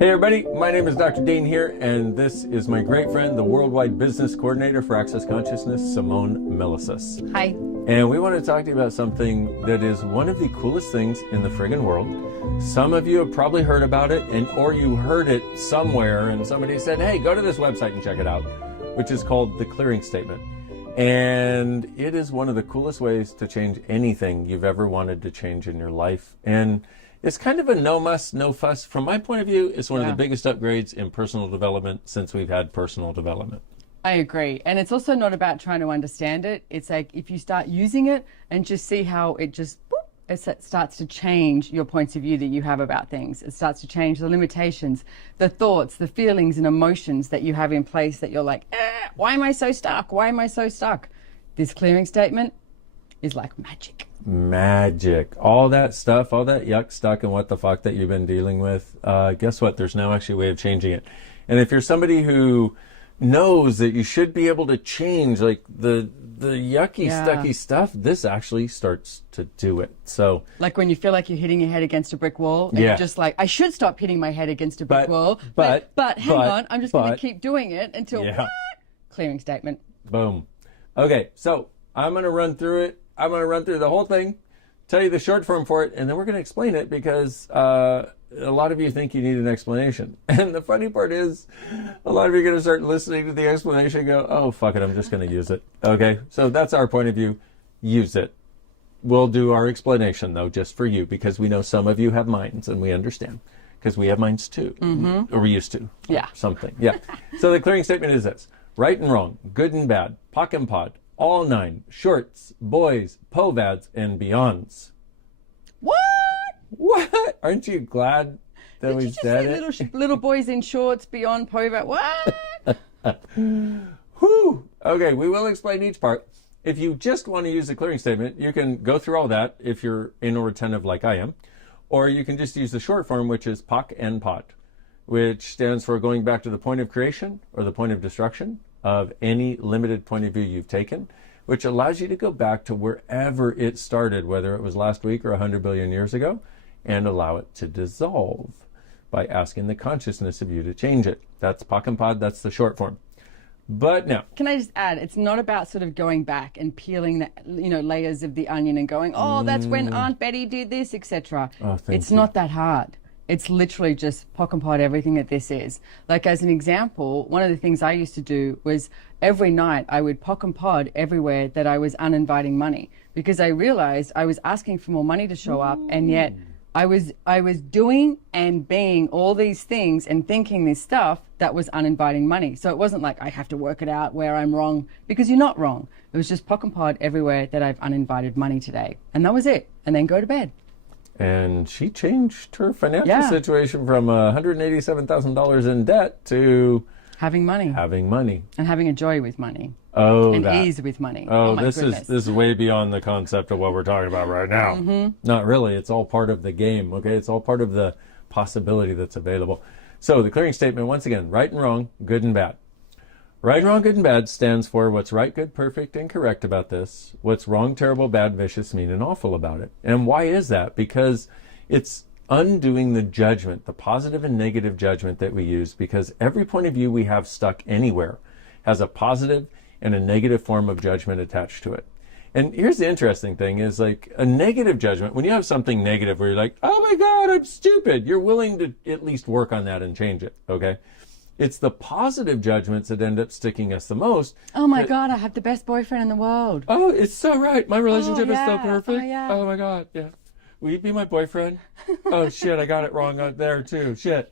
Hey everybody, my name is Dr. Dean here, and this is my great friend, the Worldwide Business Coordinator for Access Consciousness, Simone Milasas. Hi. And we want to talk to you about something that is one of the coolest things in the friggin' world. Some of you have probably heard about it, or you heard it somewhere, and somebody said, hey, go to this website and check it out, which is called the Clearing Statement. And it is one of the coolest ways to change anything you've ever wanted to change in your life. And it's kind of a no muss, no fuss. From my point of view, it's one of the biggest upgrades in personal development since we've had personal development. I agree. And it's also not about trying to understand it. It's like if you start using it and just see how it just, boop, it starts to change your points of view that you have about things. It starts to change the limitations, the thoughts, the feelings and emotions that you have in place that you're like, why am I so stuck? Why am I so stuck? This clearing statement is like magic. Magic. All that stuff, all that yuck, stuck, and what the fuck that you've been dealing with, guess what? There's now actually a way of changing it. And if you're somebody who knows that you should be able to change like the yucky, stucky stuff, this actually starts to do it. So like when you feel like you're hitting your head against a brick wall, and you're just like, I should stop hitting my head against a brick wall. But hang on, I'm just going to keep doing it until clearing statement. Boom. Okay, so I'm going to run through it. I'm going to run through the whole thing, tell you the short form for it, and then we're going to explain it because a lot of you think you need an explanation. And the funny part is a lot of you are going to start listening to the explanation and go, oh, fuck it, I'm just going to use it. Okay, so that's our point of view. Use it. We'll do our explanation, though, just for you because we know some of you have minds and we understand because we have minds too, or we used to. Something. Yeah. So the clearing statement is this. Right and wrong, good and bad, POC and POD, all nine, shorts, boys, POVADs and Beyonds. What? What? Aren't you glad that we said it? Little boys in shorts, beyond POVAD. What? Whew. Okay, we will explain each part. If you just want to use the clearing statement, you can go through all that if you're inattentive like I am. Or you can just use the short form, which is POC and POD, which stands for going back to the point of creation or the point of destruction of any limited point of view you've taken, which allows you to go back to wherever it started, whether it was last week or 100 billion years ago, and allow it to dissolve by asking the consciousness of you to change it. That's POC and POD, that's the short form. But now, can I just add, it's not about sort of going back and peeling the layers of the onion and going, oh, that's when Aunt Betty did this, etc. It's not that hard. It's literally just POC and POD everything that this is. Like as an example, one of the things I used to do was every night I would POC and POD everywhere that I was uninviting money because I realized I was asking for more money to show up and yet I was doing and being all these things and thinking this stuff that was uninviting money. So it wasn't like I have to work it out where I'm wrong because you're not wrong. It was just POC and POD everywhere that I've uninvited money today. And that was it. And then go to bed. And she changed her financial situation from $187,000 in debt to having money. And having a joy with money. And ease with money. This is way beyond the concept of what we're talking about right now. Not really. It's all part of the game, okay? It's all part of the possibility that's available. So the clearing statement, once again, right and wrong, good and bad. Right and wrong, good and bad stands for what's right, good, perfect, and correct about this. What's wrong, terrible, bad, vicious, mean, and awful about it. And why is that? Because it's undoing the judgment, the positive and negative judgment that we use, because every point of view we have stuck anywhere has a positive and a negative form of judgment attached to it. And here's the interesting thing is like a negative judgment, when you have something negative where you're like, oh my God, I'm stupid, you're willing to at least work on that and change it, okay? It's the positive judgments that end up sticking us the most. Oh my God, I have the best boyfriend in the world. Oh, it's so right. My relationship is so perfect. Oh my God, yeah. Will you be my boyfriend? Oh shit, I got it wrong out there too. Shit,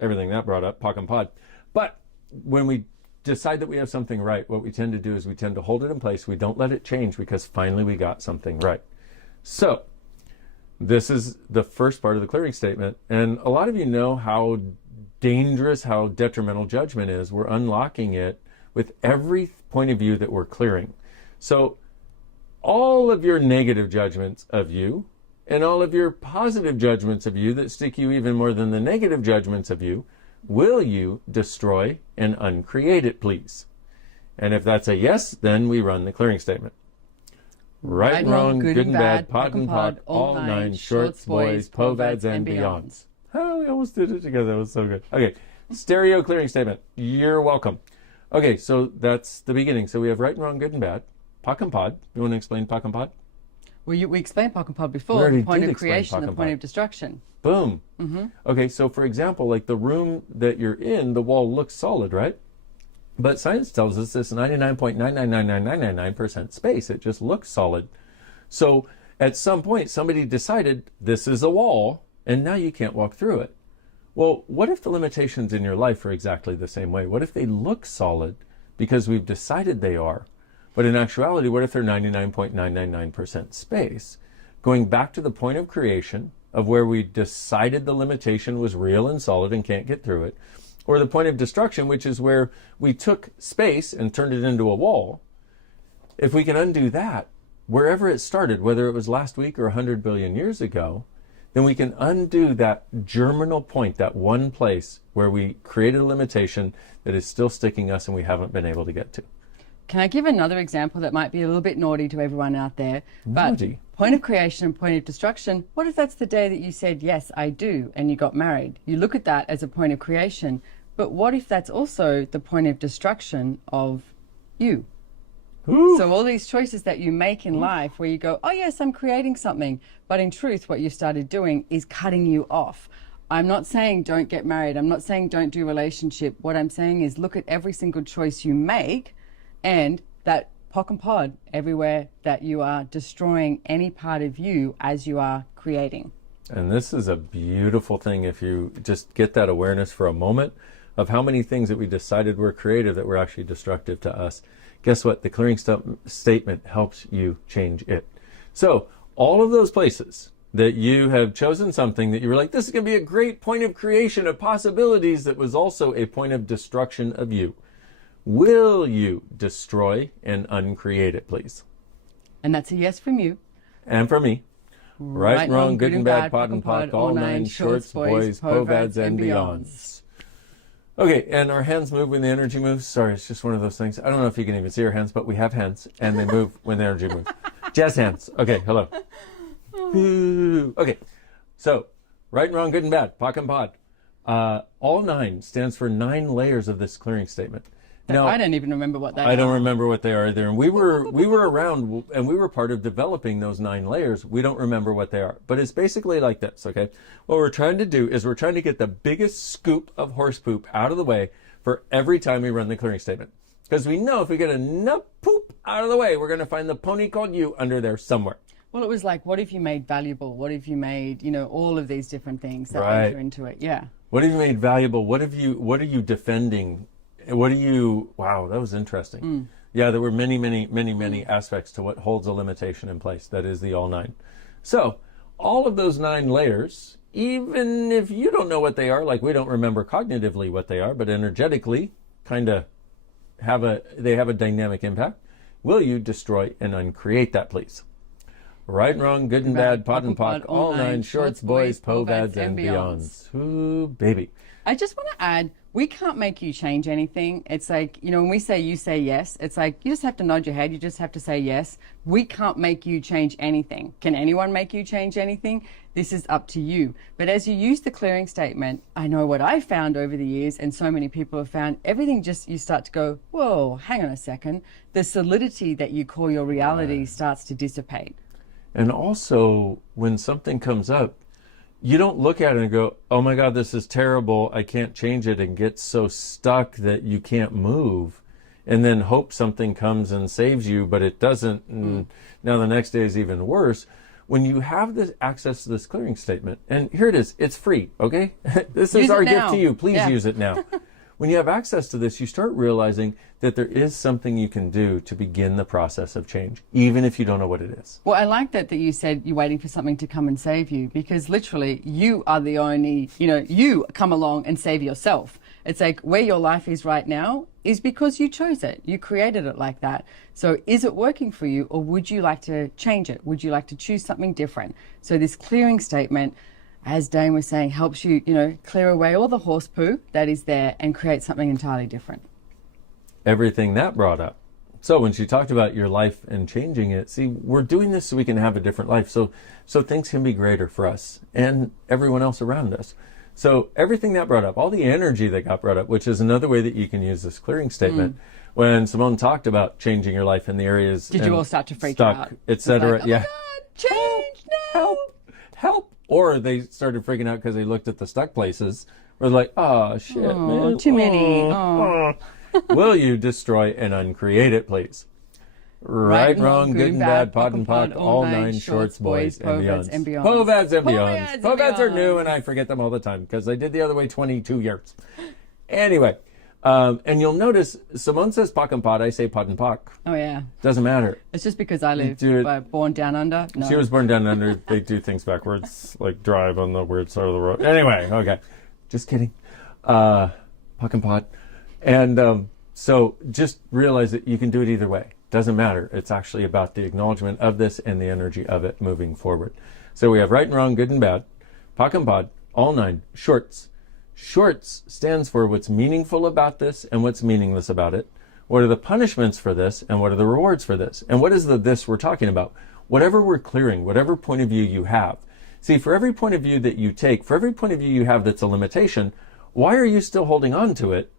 Everything that brought up, POC and POD. But when we decide that we have something right, what we tend to do is we tend to hold it in place. We don't let it change because finally we got something right. So this is the first part of the clearing statement. And a lot of you know how dangerous, how detrimental judgment is. We're unlocking it with every point of view that we're clearing. So all of your negative judgments of you and all of your positive judgments of you that stick you even more than the negative judgments of you, will you destroy and uncreate it, please? And if that's a yes, then we run the clearing statement. Right and wrong, good and bad, POD and POD, all nine, shorts, boys, POVADs and Beyonds. Oh, we almost did it together. That was so good. Okay, stereo clearing statement. You're welcome. Okay, so that's the beginning. So we have right and wrong, good and bad. POC and POD. You want to explain POC and POD? Well, we explained POC and POD before. The point of creation, the point of destruction. Boom. Okay, so for example, like the room that you're in, the wall looks solid, right? But science tells us this 99.9999999% space. It just looks solid. So at some point, somebody decided this is a wall, and now you can't walk through it. Well, what if the limitations in your life are exactly the same way? What if they look solid because we've decided they are? But in actuality, what if they're 99.999% space? Going back to the point of creation, of where we decided the limitation was real and solid and can't get through it, or the point of destruction, which is where we took space and turned it into a wall. If we can undo that, wherever it started, whether it was last week or 100 billion years ago, then we can undo that germinal point, that one place where we created a limitation that is still sticking us and we haven't been able to get to. Can I give another example that might be a little bit naughty to everyone out there? Naughty? But point of creation and point of destruction, what if that's the day that you said, yes, I do, and you got married? You look at that as a point of creation, but what if that's also the point of destruction of you? Ooh. So all these choices that you make in life where you go, oh yes, I'm creating something, but in truth what you started doing is cutting you off. I'm not saying don't get married. I'm not saying don't do relationship. What I'm saying is look at every single choice you make and that POC and POD everywhere that you are destroying any part of you as you are creating. And this is a beautiful thing if you just get that awareness for a moment of how many things that we decided were creative that were actually destructive to us. Guess what? The clearing statement helps you change it. So all of those places that you have chosen something that you were like, this is going to be a great point of creation of possibilities that was also a point of destruction of you. Will you destroy and uncreate it, please? And that's a yes from you. And from me. Right and wrong, good and bad, POD and POC, all nine, shorts, boys, POVADs and Beyonds. Okay, and our hands move when the energy moves. Sorry, it's just one of those things. I don't know if you can even see our hands, but we have hands, and they move when the energy moves. Jazz hands. Okay, hello. Okay, so right and wrong, good and bad, POC and POD. All nine stands for 9 layers of this clearing statement. Now, I don't even remember what they are. I don't remember what they are either. And we were around and we were part of developing those 9 layers. We don't remember what they are. But it's basically like this, okay? What we're trying to do is we're trying to get the biggest scoop of horse poop out of the way for every time we run the clearing statement. Because we know if we get enough poop out of the way, we're going to find the pony called you under there somewhere. Well, it was like, what if you made valuable? What if you made, you know, all of these different things that enter into it? Yeah. What have you made valuable? What are you defending? What do you, wow, that was interesting. Yeah, there were many aspects to what holds a limitation in place. That is the all 9. So all of those 9 layers, even if you don't know what they are, like we don't remember cognitively what they are, but energetically kind of they have a dynamic impact. Will you destroy and uncreate that, please? Right and wrong, good and bad, POD and POC, all 9, shorts, boys, POVADs and Beyonds. Ooh, baby. I just want to add, we can't make you change anything. It's like, you know, when we say you say yes, it's like you just have to nod your head. You just have to say yes. We can't make you change anything. Can anyone make you change anything? This is up to you. But as you use the clearing statement, I know what I found over the years, and so many people have found, everything just, you start to go, whoa, hang on a second. The solidity that you call your reality starts to dissipate. And also, when something comes up, you don't look at it and go, oh my God, this is terrible, I can't change it, and get so stuck that you can't move, and then hope something comes and saves you, but it doesn't, and now the next day is even worse. When you have this access to this clearing statement, and here it is, it's free, okay? This is our gift to you, please use it now. When you have access to this, you start realizing that there is something you can do to begin the process of change, even if you don't know what it is. Well, I like that you said you're waiting for something to come and save you, because literally you are the only, you know, you come along and save yourself. It's like where your life is right now is because you chose it. You created it like that. So is it working for you, or would you like to change it? Would you like to choose something different? So this clearing statement, as Dane was saying, helps you, you know, clear away all the horse poo that is there and create something entirely different. Everything that brought up. So when she talked about your life and changing it, see, we're doing this so we can have a different life. So things can be greater for us and everyone else around us. So everything that brought up, all the energy that got brought up, which is another way that you can use this clearing statement. When Simone talked about changing your life in the areas, did you all start to freak stuck, out, etc. Like, oh yeah, my God, change, no, help. Or they started freaking out because they looked at the stuck places. Where they're like, oh shit, man, too many. Oh. Will you destroy and uncreate it, please? Right, wrong, good and bad, POD and POC, all nine shorts, boys, and beyonds. POVADs and Beyonds. POVADs are new, and I forget them all the time because I did the other way 22 years. Anyway, and you'll notice Simone says POC and POD, I say POD and POC. Oh, yeah. Doesn't matter. It's just because I live born down under. No. She was born down under. They do things backwards, like drive on the weird side of the road. Anyway, okay. Just kidding. POC and POD. And so just realize that you can do it either way. Doesn't matter. It's actually about the acknowledgement of this and the energy of it moving forward. So we have right and wrong, good and bad, POC and POD, all nine, shorts. Shorts stands for what's meaningful about this and what's meaningless about it. What are the punishments for this and what are the rewards for this? And what is the this we're talking about? Whatever we're clearing, whatever point of view you have. See, for every point of view that you take, for every point of view you have that's a limitation, why are you still holding on to it?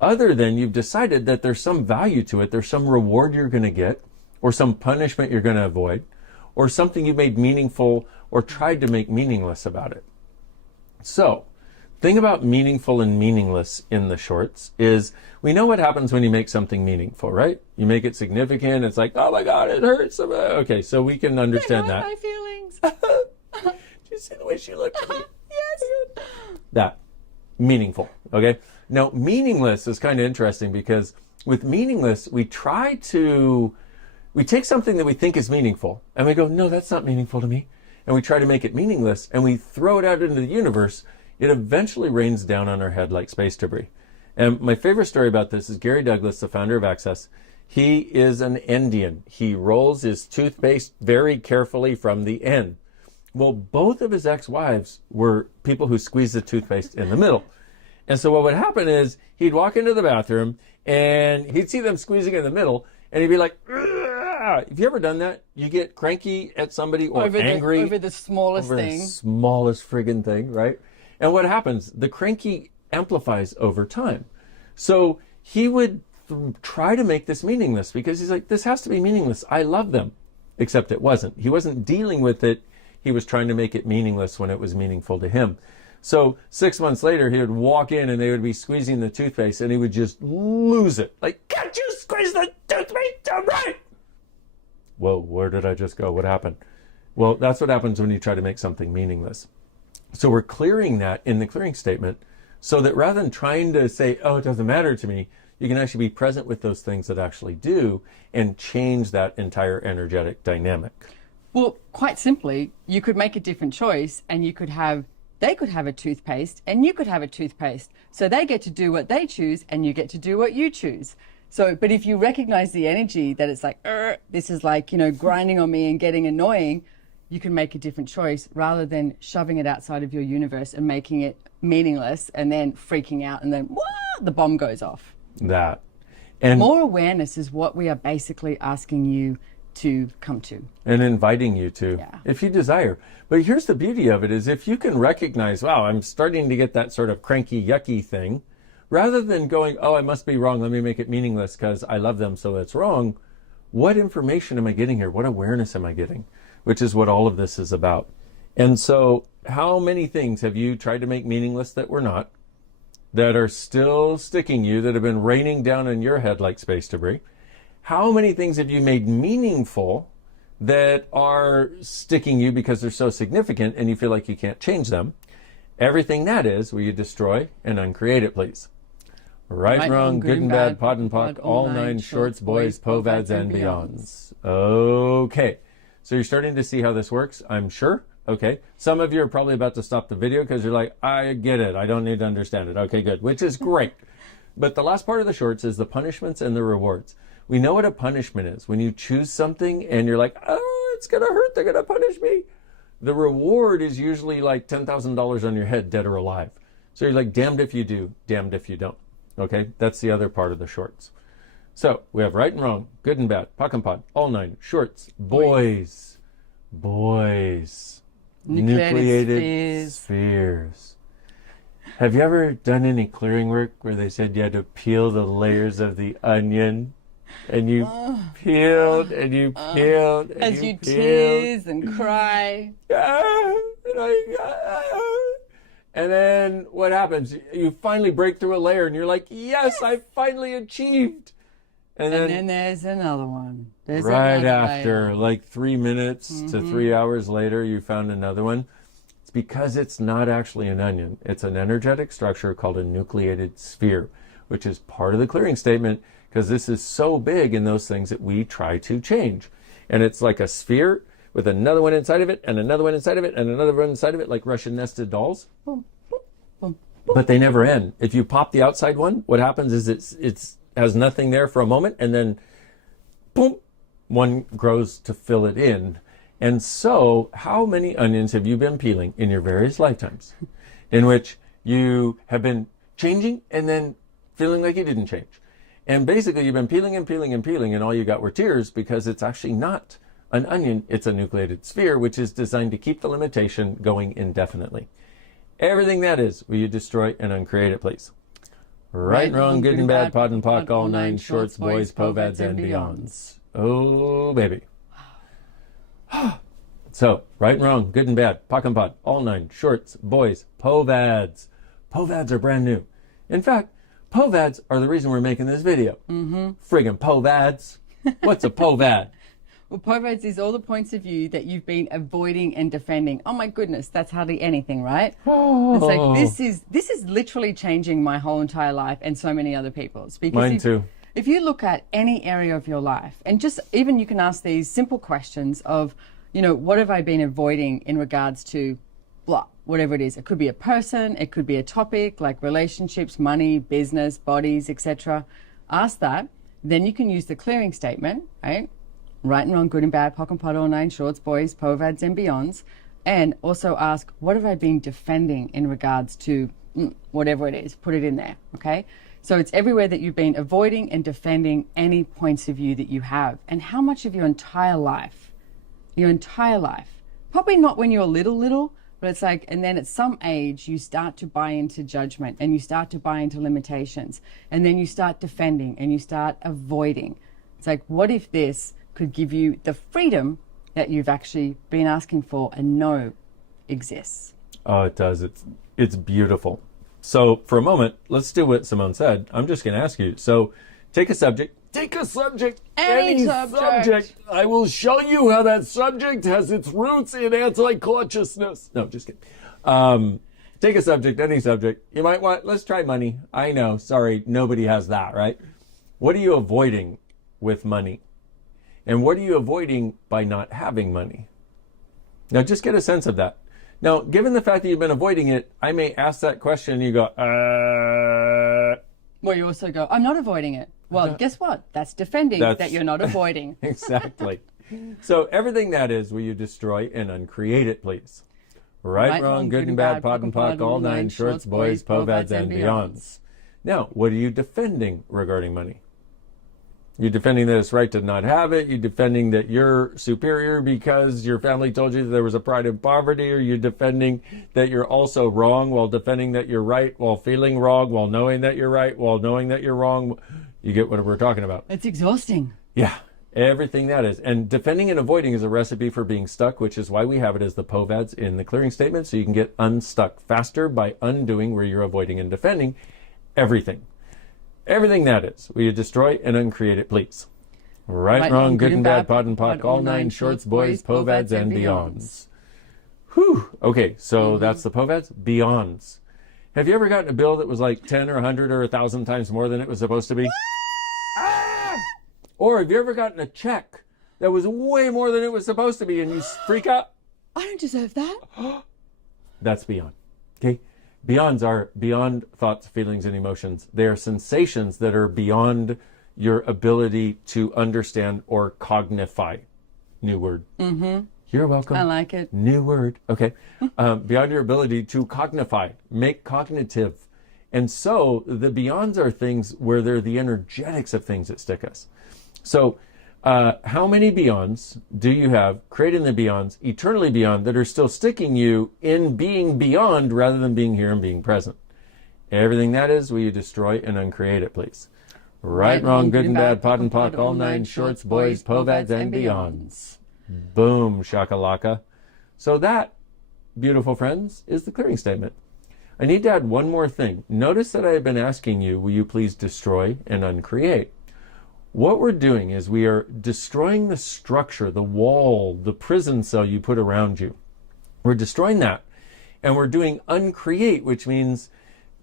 Other than you've decided that there's some value to it, there's some reward you're going to get, or some punishment you're going to avoid, or something you made meaningful or tried to make meaningless about it. So, thing about meaningful and meaningless in the shorts is we know what happens when you make something meaningful, right? You make it significant. It's like, oh my God, it hurts. Okay, so we can understand that. My feelings. Did you see the way she looked at me? Yes. That. Meaningful. Okay. Now, meaningless is kind of interesting because with meaningless, we take something that we think is meaningful and we go, no, that's not meaningful to me. And we try to make it meaningless and we throw it out into the universe. It eventually rains down on our head like space debris. And my favorite story about this is Gary Douglas, the founder of Access. He is an Endian. He rolls his toothpaste very carefully from the end. Well, both of his ex-wives were people who squeezed the toothpaste in the middle. And so what would happen is he'd walk into the bathroom and he'd see them squeezing in the middle and he'd be like, "Ugh." Have you ever done that? You get cranky at somebody or angry over the smallest thing. The smallest friggin' thing, right? And what happens? The cranky amplifies over time. So he would try to make this meaningless because he's like, this has to be meaningless. I love them. Except it wasn't. He wasn't dealing with it. He was trying to make it meaningless when it was meaningful to him. So 6 months later, he would walk in and they would be squeezing the toothpaste and he would just lose it. Like, can't you squeeze the toothpaste right? Whoa, where did I just go? What happened? Well, that's what happens when you try to make something meaningless. So we're clearing that in the clearing statement so that rather than trying to say, oh, it doesn't matter to me, you can actually be present with those things that actually do and change that entire energetic dynamic. Well, quite simply, you could make a different choice and they could have a toothpaste and you could have a toothpaste. So they get to do what they choose and you get to do what you choose. So, but if you recognize the energy that it's like, this is like, grinding on me and getting annoying, you can make a different choice rather than shoving it outside of your universe and making it meaningless and then freaking out and then the bomb goes off. That. And more awareness is what we are basically asking you to come to. And inviting you to, if you desire. But here's the beauty of it is if you can recognize, wow, I'm starting to get that sort of cranky, yucky thing, rather than going, oh, I must be wrong, let me make it meaningless because I love them, so it's wrong. What information am I getting here? What awareness am I getting? Which is what all of this is about. And so how many things have you tried to make meaningless that were not, that are still sticking you, that have been raining down on your head like space debris? How many things have you made meaningful that are sticking you because they're so significant and you feel like you can't change them? Everything that is, will you destroy and uncreate it, please? Right, wrong, good and bad, POD and POC, all nine shorts, boys, POVADs and Beyonds. Okay, so you're starting to see how this works, I'm sure. Okay, some of you are probably about to stop the video because you're like, I get it, I don't need to understand it. Okay, good, which is great. But the last part of the shorts is the punishments and the rewards. We know what a punishment is. When you choose something and you're like, oh, it's going to hurt, they're going to punish me. The reward is usually like $10,000 on your head, dead or alive. So you're like, damned if you do, damned if you don't. Okay, that's the other part of the shorts. So we have right and wrong, good and bad, POC and POD, all nine, shorts, boys, nucleated spheres. Have you ever done any clearing work where they said you had to peel the layers of the onion? And you peeled and you peeled and As you peeled. tears and cry. And then what happens? You finally break through a layer and you're like, yes, I finally achieved. And then there's another one. There's right another after, layer. like 3 minutes to 3 hours later, you found another one. It's because it's not actually an onion. It's an energetic structure called a nucleated sphere, which is part of the clearing statement, because this is so big in those things that we try to change. And it's like a sphere with another one inside of it, and another one inside of it, and another one inside of it, like Russian nested dolls. Boom, boom, boom, boom. But they never end. If you pop the outside one, what happens is it's has nothing there for a moment, and then boom, one grows to fill it in. And so, how many onions have you been peeling in your various lifetimes in which you have been changing and then feeling like you didn't change? And basically, you've been peeling and peeling and peeling, and all you got were tears, because it's actually not an onion. It's a nucleated sphere, which is designed to keep the limitation going indefinitely. Everything that is, will you destroy and uncreate it, please? Right, wrong, good and bad, POD and POC, all nine shorts, boys, POVADs and Beyonds. Oh, baby. So, right and wrong, good and bad, POC and POD, all nine shorts, boys, POVADs. POVADs are brand new. In fact, POVADs are the reason we're making this video. Friggin' POVADs. What's a POVAD? Well, POVADs is all the points of view that you've been avoiding and defending. Oh my goodness, that's hardly anything, right? Oh. It's like this is literally changing my whole entire life and so many other people's. Because Mine too. If you look at any area of your life, and just even you can ask these simple questions of, what have I been avoiding in regards to blah, whatever it is. It could be a person, it could be a topic like relationships, money, business, bodies, etc. Ask that. Then you can use the clearing statement, right? Right and wrong, good and bad, POC and POD, all nine shorts, boys, POVADs and Beyonds. And also ask, what have I been defending in regards to whatever it is? Put it in there, okay? So it's everywhere that you've been avoiding and defending any points of view that you have. And how much of your entire life, probably not when you're little, but it's like, and then at some age, you start to buy into judgment and you start to buy into limitations. And then you start defending and you start avoiding. It's like, what if this could give you the freedom that you've actually been asking for and know exists? Oh, it does. It's beautiful. So for a moment, let's do what Simone said. I'm just going to ask you. So take a subject. Any subject. I will show you how that subject has its roots in anti-consciousness. No, just kidding. Take a subject, any subject. You might want, let's try money. I know, sorry, nobody has that, right? What are you avoiding with money? And what are you avoiding by not having money? Now, just get a sense of that. Now, given the fact that you've been avoiding it, I may ask that question and you go, Well, you also go, I'm not avoiding it. Well, guess what? That's defending that you're not avoiding. Exactly. So everything that is, will you destroy and uncreate it, please? Right, wrong, good and bad, POD and POC, all nine shorts, boys, POVADs and Beyonds. Now, what are you defending regarding money? You're defending that it's right to not have it. You're defending that you're superior because your family told you that there was a pride in poverty. Or you're defending that you're also wrong while defending that you're right, while feeling wrong, while knowing that you're right, while knowing that you're wrong. You get what we're talking about. It's exhausting. Yeah, everything that is. And defending and avoiding is a recipe for being stuck, which is why we have it as the POVADs in the clearing statement, so you can get unstuck faster by undoing where you're avoiding and defending everything. Everything that is, will you destroy and uncreate it, please? Right, wrong, good and bad, POD and POC, all nine shorts, boys, POVADs and Beyonds. Whew. Okay, so that's the POVADs. Beyonds. Have you ever gotten a bill that was like 10 or 100 or 1,000 times more than it was supposed to be? Or have you ever gotten a check that was way more than it was supposed to be and you freak out? I don't deserve that. That's beyond. Okay? Beyonds are beyond thoughts, feelings, and emotions. They are sensations that are beyond your ability to understand or cognify. New word. Mm-hmm. You're welcome. I like it. New word. Okay. Beyond your ability to cognify, make cognitive. And so the beyonds are things where they're the energetics of things that stick us. So how many beyonds do you have creating the beyonds, eternally beyond, that are still sticking you in being beyond rather than being here and being present? Everything that is, will you destroy and uncreate it, please? Right, wrong, good and bad, POD and POC, all nine shorts, boys, POVADs and Beyonds. Boom, shakalaka. So that, beautiful friends, is the clearing statement. I need to add one more thing. Notice that I have been asking you, will you please destroy and uncreate? What we're doing is we are destroying the structure, the wall, the prison cell you put around you. We're destroying that. And we're doing uncreate, which means,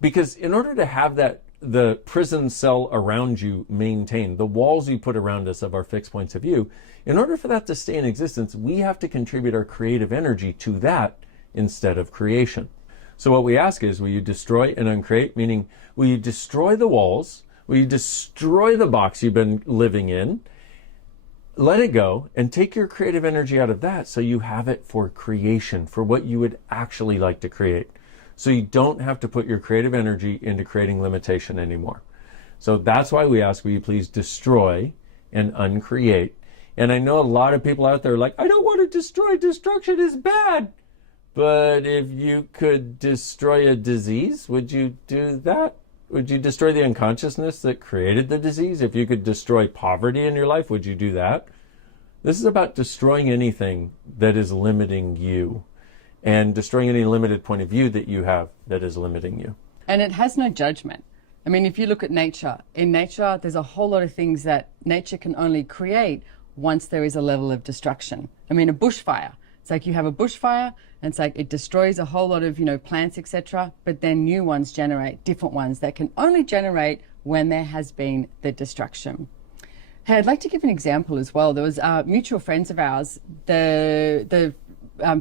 because in order to have that, the prison cell around you maintained, the walls you put around us of our fixed points of view, in order for that to stay in existence, we have to contribute our creative energy to that instead of creation. So what we ask is, will you destroy and uncreate? Meaning, will you destroy the walls? Will you destroy the box you've been living in? Let it go and take your creative energy out of that so you have it for creation, for what you would actually like to create. So you don't have to put your creative energy into creating limitation anymore. So that's why we ask, will you please destroy and uncreate? And I know a lot of people out there are like, I don't want to destroy. Destruction is bad. But if you could destroy a disease, would you do that? Would you destroy the unconsciousness that created the disease? If you could destroy poverty in your life, would you do that? This is about destroying anything that is limiting you and destroying any limited point of view that you have that is limiting you. And it has no judgment. I mean, if you look at nature, in nature, there's a whole lot of things that nature can only create once there is a level of destruction. I mean, a bushfire. It's like you have a bushfire, and it's like it destroys a whole lot of, plants, etc. But then new ones generate, different ones that can only generate when there has been the destruction. Hey, I'd like to give an example as well. There was mutual friends of ours. The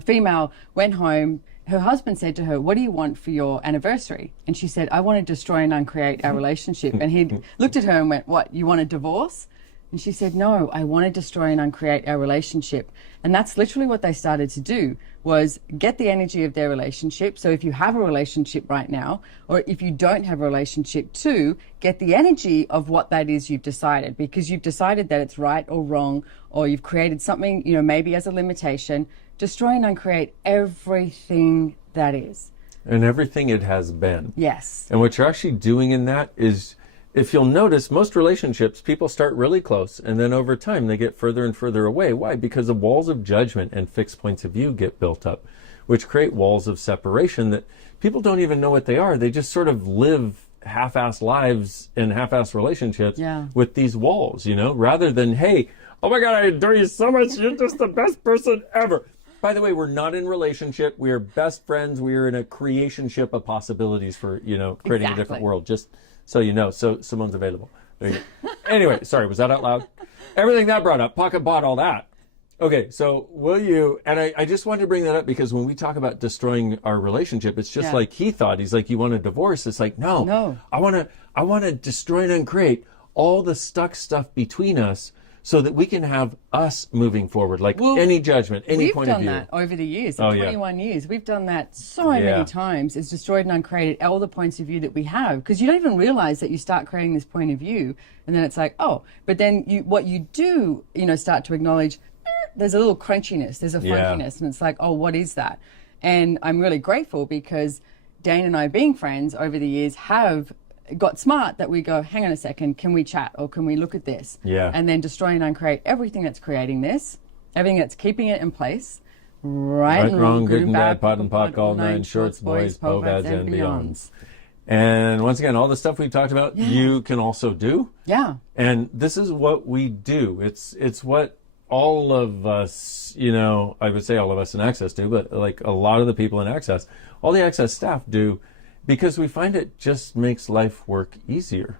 female went home. Her husband said to her, what do you want for your anniversary? And she said, I want to destroy and uncreate our relationship. And he looked at her and went, what, you want a divorce? And she said, no, I want to destroy and uncreate our relationship. And that's literally what they started to do, was get the energy of their relationship. So if you have a relationship right now, or if you don't have a relationship too, get the energy of what that is you've decided, because you've decided that it's right or wrong, or you've created something, maybe as a limitation. Destroy and uncreate everything that is. And everything it has been. Yes. And what you're actually doing in that is, if you'll notice, most relationships, people start really close, and then over time they get further and further away. Why? Because the walls of judgment and fixed points of view get built up, which create walls of separation that people don't even know what they are. They just sort of live half-assed lives in half-assed relationships with these walls, rather than, hey, oh my God, I adore you so much. You're just the best person ever. By the way, we're not in relationship. We are best friends. We are in a creationship of possibilities for, creating a different world. Just so you know. So Simone's available. There you go. Anyway, sorry, was that out loud? Everything that brought up, pocket bought all that. Okay, so will you, and I just wanted to bring that up because when we talk about destroying our relationship, it's just like he thought. He's like, you want a divorce? It's like, no. I want to destroy and uncreate all the stuck stuff between us, so that we can have us moving forward, like any judgment, any point of view. We've done that over the years, 21 years. We've done that so many times. It's destroyed and uncreated all the points of view that we have, because you don't even realize that you start creating this point of view, and then it's like, oh, but then what you do, start to acknowledge, there's a little crunchiness, there's a funkiness, and it's like, oh, what is that? And I'm really grateful because Dane and I, being friends over the years, have got smart that we go, hang on a second, can we chat or can we look at this? Yeah. And then destroy and uncreate everything that's creating this, everything that's keeping it in place. Right and wrong, good and bad, POD and POC, all nine shorts, boys, POVADs and Beyonds. And once again, all the stuff we've talked about, you can also do. Yeah. And this is what we do. It's what all of us, I would say all of us in Access do, but like a lot of the people in Access, all the Access staff do, because we find it just makes life work easier.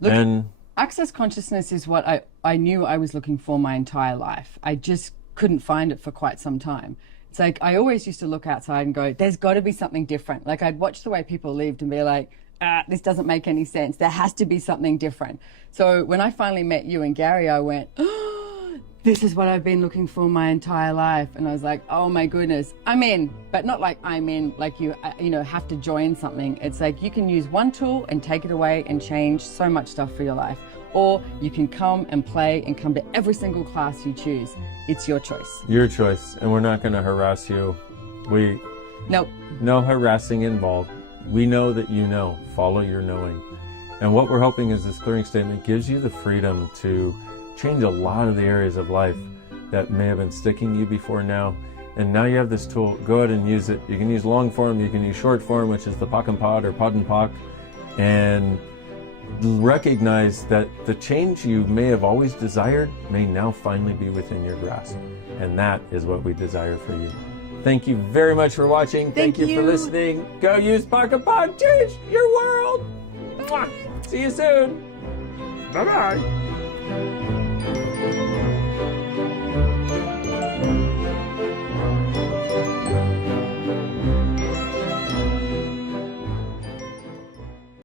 Look, and Access consciousness is what I knew I was looking for my entire life. I just couldn't find it for quite some time. It's like I always used to look outside and go, there's got to be something different. Like I'd watch the way people lived and be like, this doesn't make any sense. There has to be something different. So when I finally met you and Gary, I went, this is what I've been looking for my entire life. And I was like, oh my goodness, I'm in. But not like I'm in, like you have to join something. It's like you can use one tool and take it away and change so much stuff for your life. Or you can come and play and come to every single class you choose. It's your choice. Your choice. And we're not going to harass you. Nope. No harassing involved. We know that you know. Follow your knowing. And what we're hoping is this clearing statement gives you the freedom to change a lot of the areas of life that may have been sticking to you before now. And now you have this tool. Go ahead and use it. You can use long form, you can use short form, which is the POC and POD or POD and POC. And recognize that the change you may have always desired may now finally be within your grasp. And that is what we desire for you. Thank you very much for watching. Thank you for listening. Go use POC and POD. Change your world. Mwah. See you soon. Bye-bye.